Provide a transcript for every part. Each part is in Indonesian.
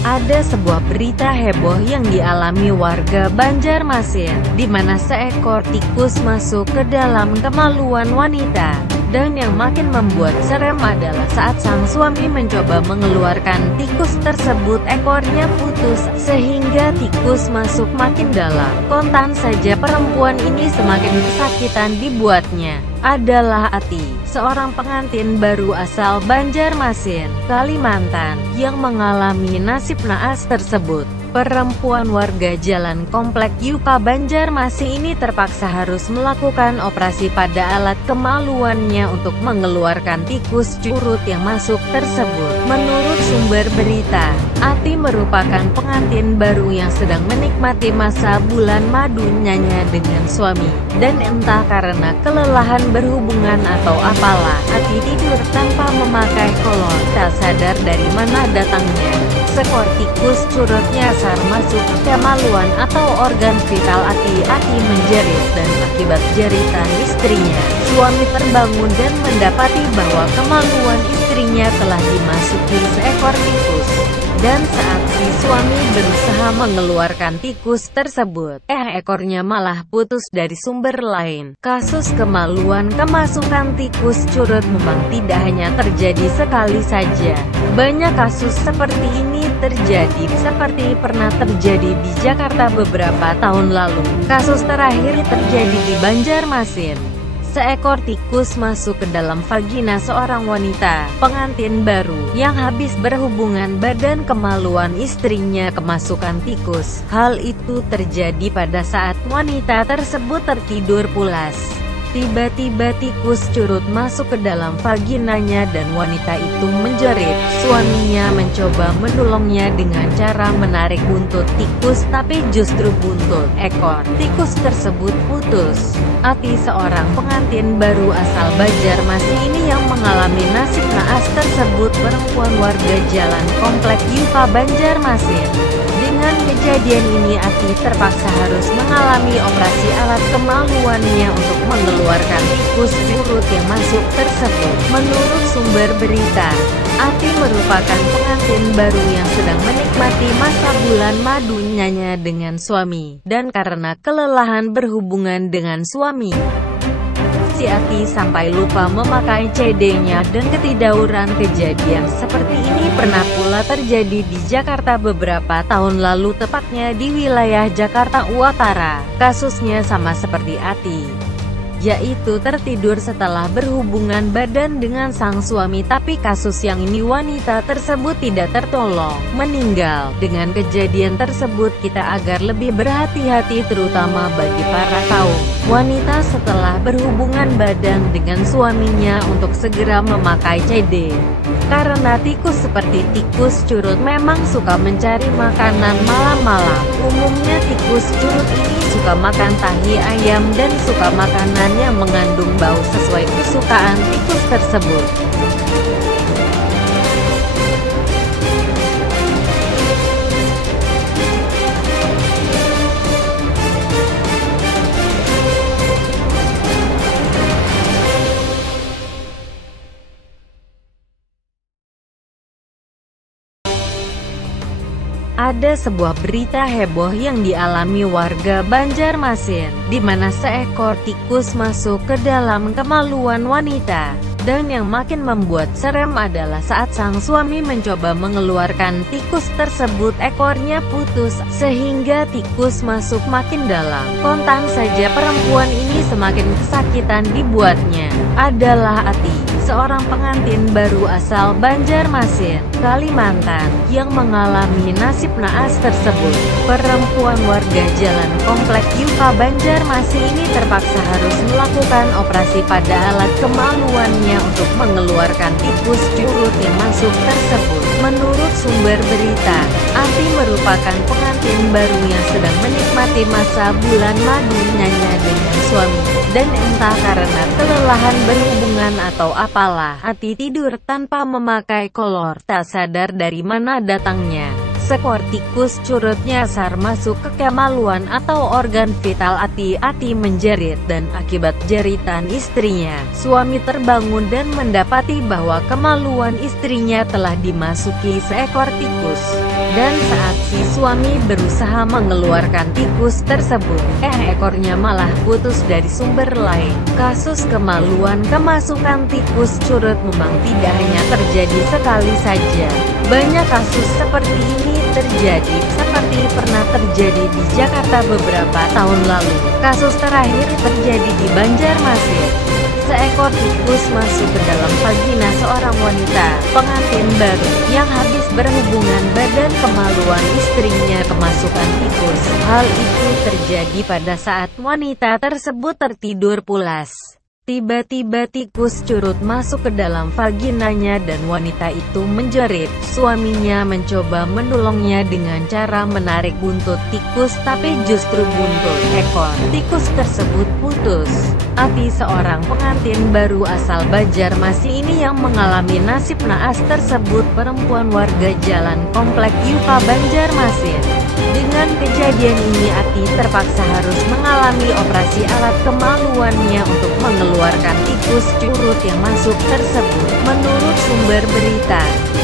Ada sebuah berita heboh yang dialami warga Banjarmasin, di mana seekor tikus masuk ke dalam kemaluan wanita. Dan yang makin membuat serem adalah saat sang suami mencoba mengeluarkan tikus tersebut, ekornya putus, sehingga tikus masuk makin dalam. Kontan saja perempuan ini semakin kesakitan dibuatnya. Adalah Ati, seorang pengantin baru asal Banjarmasin, Kalimantan, yang mengalami nasib naas tersebut. Perempuan warga Jalan Komplek Yupa Banjarmasin ini terpaksa harus melakukan operasi pada alat kemaluannya untuk mengeluarkan tikus curut yang masuk tersebut. Menurut sumber berita, Ati merupakan pengantin baru yang sedang menikmati masa bulan madunya dengan suami. Dan entah karena kelelahan berhubungan atau apalah, Ati tidur tanpa memakai kolor, tak sadar dari mana datangnya seekor tikus curut nyasar masuk ke kemaluan atau organ vital Ati. Ati menjerit, dan akibat jeritan istrinya, suami terbangun dan mendapati bahwa kemaluan istrinya telah dimasuki seekor tikus. Dan saat si suami berusaha mengeluarkan tikus tersebut, ekornya malah putus. Dari sumber lain, kasus kemaluan kemasukan tikus curut memang tidak hanya terjadi sekali saja. Banyak kasus seperti ini terjadi, seperti pernah terjadi di Jakarta beberapa tahun lalu. Kasus terakhir terjadi di Banjarmasin. Seekor tikus masuk ke dalam vagina seorang wanita, pengantin baru, yang habis berhubungan badan kemaluan istrinya kemasukan tikus. Hal itu terjadi pada saat wanita tersebut tertidur pulas. Tiba-tiba tikus curut masuk ke dalam vaginanya dan wanita itu menjerit. Suaminya mencoba menolongnya dengan cara menarik buntut tikus, tapi justru buntut ekor tikus tersebut putus. Ati, seorang pengantin baru asal Banjarmasin ini yang mengalami nasib naas tersebut, perempuan warga Jalan Komplek Yupa Banjarmasin. Dengan kejadian ini, Ati terpaksa harus mengalami operasi alat kemaluannya untuk mengeluarkan tikus curut yang masuk tersebut. Menurut sumber berita, Ati merupakan pengantin baru yang sedang menikmati masa bulan madunya dengan suami. Dan karena kelelahan berhubungan dengan suami, si Ati sampai lupa memakai CD-nya, dan ketidakauran kejadian seperti ini pernah pula terjadi di Jakarta beberapa tahun lalu, tepatnya di wilayah Jakarta Utara. Kasusnya sama seperti Ati, yaitu tertidur setelah berhubungan badan dengan sang suami, tapi kasus yang ini wanita tersebut tidak tertolong, meninggal. Dengan kejadian tersebut kita agar lebih berhati-hati, terutama bagi para kaum wanita setelah berhubungan badan dengan suaminya untuk segera memakai CD. Karena tikus seperti tikus curut memang suka mencari makanan malam-malam. Umumnya tikus curut ini suka makan tahi ayam dan suka makanan yang mengandung bau sesuai kesukaan tikus tersebut. Ada sebuah berita heboh yang dialami warga Banjarmasin, di mana seekor tikus masuk ke dalam kemaluan wanita. Dan yang makin membuat serem adalah saat sang suami mencoba mengeluarkan tikus tersebut, ekornya putus, sehingga tikus masuk makin dalam. Kontan saja perempuan ini semakin kesakitan dibuatnya. Adalah Ati, seorang pengantin baru asal Banjarmasin, Kalimantan, yang mengalami nasib naas tersebut. Perempuan warga Jalan Komplek Yupa Banjarmasin ini terpaksa harus melakukan operasi pada alat kemaluannya untuk mengeluarkan tikus curut yang masuk tersebut. Menurut sumber berita, Ati merupakan pengantin baru yang sedang menikmati masa bulan madunya dengan suami. Dan entah karena kelelahan berhubungan atau apalah, Ati tidur tanpa memakai kolor, tak sadar dari mana datangnya Seekor tikus curut nyasar masuk ke kemaluan atau organ vital Ati. Ati menjerit, dan akibat jeritan istrinya, suami terbangun dan mendapati bahwa kemaluan istrinya telah dimasuki seekor tikus. Dan saat si suami berusaha mengeluarkan tikus tersebut, ekornya malah putus dari sumber lain. Kasus kemaluan kemasukan tikus curut memang tidak hanya terjadi sekali saja. Banyak kasus seperti ini terjadi, seperti pernah terjadi di Jakarta beberapa tahun lalu. Kasus terakhir terjadi di Banjarmasin. Seekor tikus masuk ke dalam vagina seorang wanita pengantin baru yang habis berhubungan badan. Kemaluan istrinya kemasukan tikus. Hal itu terjadi pada saat wanita tersebut tertidur pulas. Tiba-tiba tikus curut masuk ke dalam vaginanya dan wanita itu menjerit. Suaminya mencoba menolongnya dengan cara menarik buntut tikus, tapi justru buntut ekor tikus tersebut putus. Ati, seorang pengantin baru asal Banjarmasin ini yang mengalami nasib naas tersebut, perempuan warga Jalan Komplek Yupa Banjarmasin. Dengan kejadian ini Ati terpaksa harus mengalami operasi alat kemaluannya untuk mengeluarkan tikus curut yang masuk tersebut. Menurut sumber berita,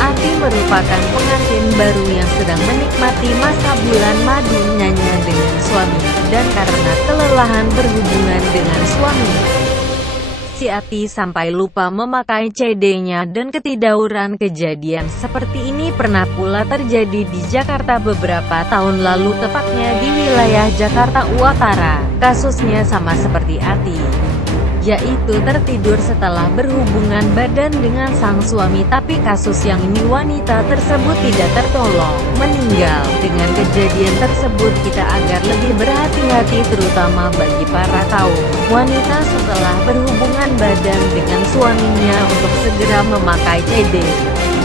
Ati merupakan pengantin baru yang sedang menikmati masa bulan madunya dengan suami, dan karena kelelahan berhubungan dengan suami, si Ati sampai lupa memakai CD-nya, dan ketidaktahuan kejadian seperti ini pernah pula terjadi di Jakarta beberapa tahun lalu, tepatnya di wilayah Jakarta Utara. Kasusnya sama seperti Ati, yaitu tertidur setelah berhubungan badan dengan sang suami, tapi kasus yang ini wanita tersebut tidak tertolong, meninggal. Dengan kejadian tersebut kita agar lebih berhati-hati, terutama bagi para kaum wanita setelah berhubungan badan dengan suaminya untuk segera memakai CD.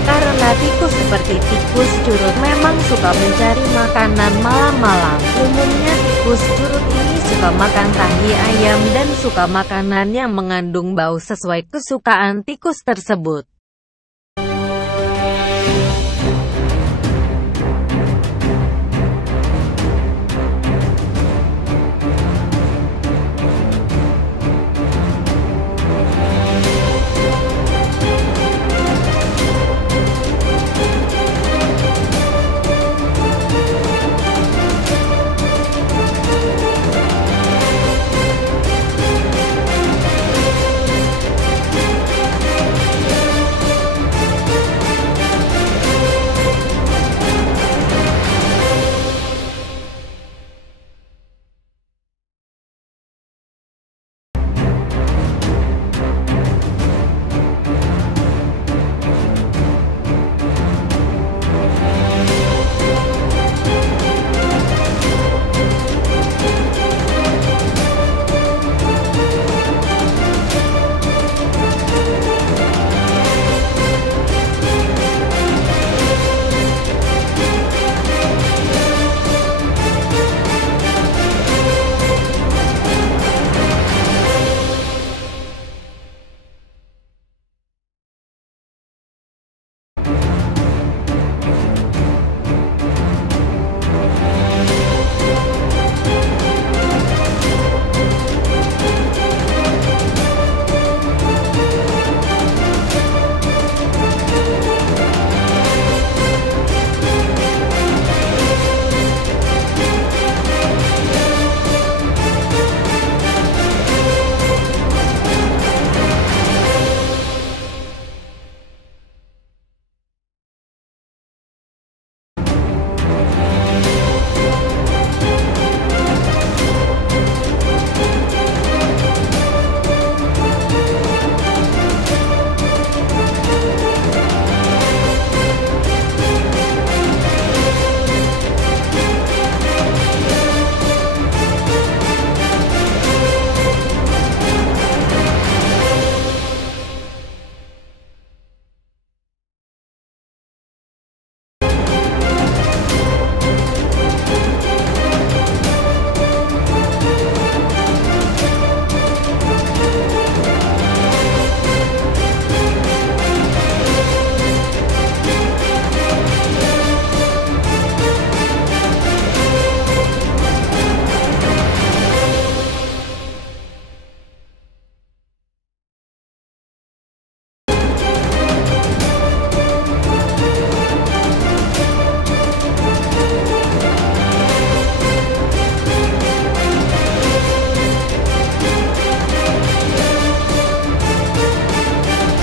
Karena tikus seperti tikus curut memang suka mencari makanan malam-malam. Umumnya tikus curut ini suka makan tahi ayam dan suka makanan yang mengandung bau sesuai kesukaan tikus tersebut.